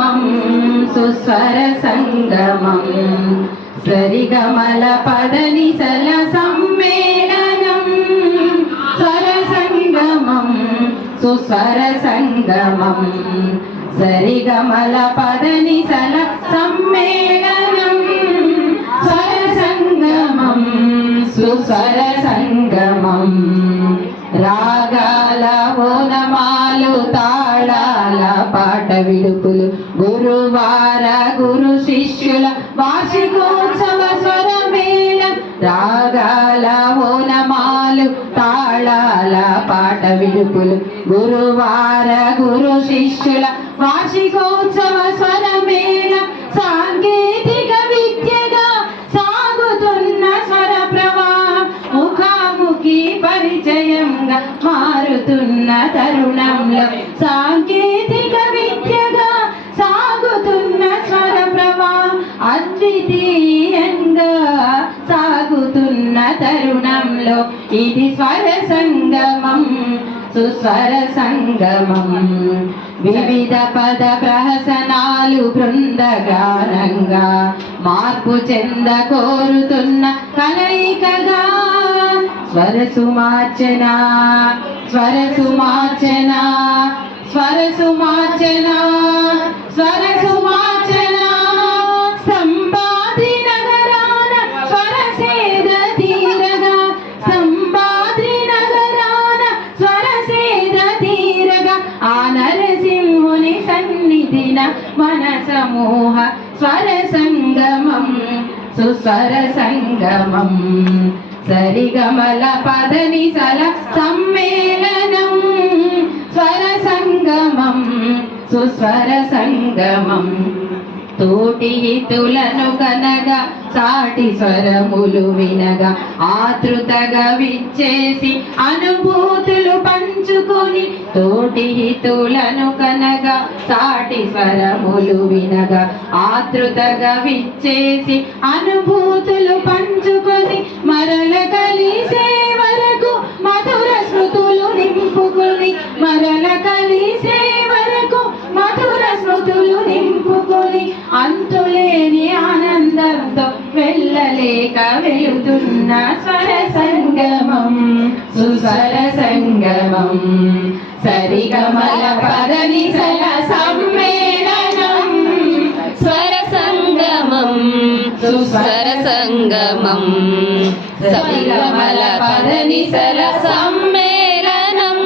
సంగమం సుస్వర సంగమం. సరిగమల పదని సల సమ్మేళనం. స్వర సంగమం సుస్వర సంగమం. సరిగమల పదని సల సమ్మేళనం. స్వర సంగమం సుస్వర సంగమం. రాగాల ఓనమాలు తాళాల పాట విడుపులు. గురువార గురు శిష్యుల వార్షికోత్సవ స్వరమేళం. రాగాల ఓనమాలు తాళాల పాట విడుపులు. గురువార గురు శిష్యుల వార్షికోత్సవ స్వరమేళం. సాంకేతిక మారుతున్న తరుణంలో సాంకేతిక విద్యగా సాగుతున్న స్వర ప్రభా అద్వితీయంగా సాగుతున్న తరుణంలో ఇది స్వర సంగమం సుస్వర సంగమం. వివిధ పద ప్రహసనాలు బృందగానంగా మార్పు చెంద కోరుతున్న కలయికగా స్వరసు మార్చన స్వరసు మార్చన సంపాది నగరాన స్వరసేద తీరగా సంపాది నగరాన స్వరసేద తీరగా. ఆ నరసింహుని సన్నిధిన మన సమూహ స్వర సంగమం సుస్వర సంగమం. సరిగమల పదని సల సమ్మేళనం స్వర సంగమం సుస్వర సంగమం. తోటి హితులను కనగా సాటి స్వరములు వినగా ఆతృతగా విచ్చేసి అనుభూతులు పంచుకొని తోటి హితులను కనగా సాటి స్వరములు వినగా ఆతృతగా విచ్చేసి అనుభూతులు పంచుకొని మరల కలిసే లేక వెళుతున్న స్వర సంగమం సుస్వర సంగమం. సరిగమల పదని సల సమ్మేళనం. స్వర సంగమం సుస్వర సంగమం. సరిగమల పదని సల సమ్మేళనం.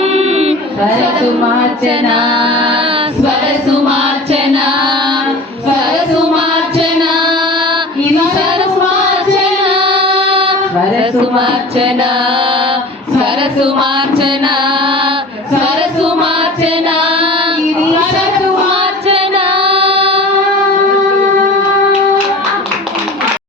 స్వరసు మార్చన స్వర మార్చనా సరసు మార్చనా.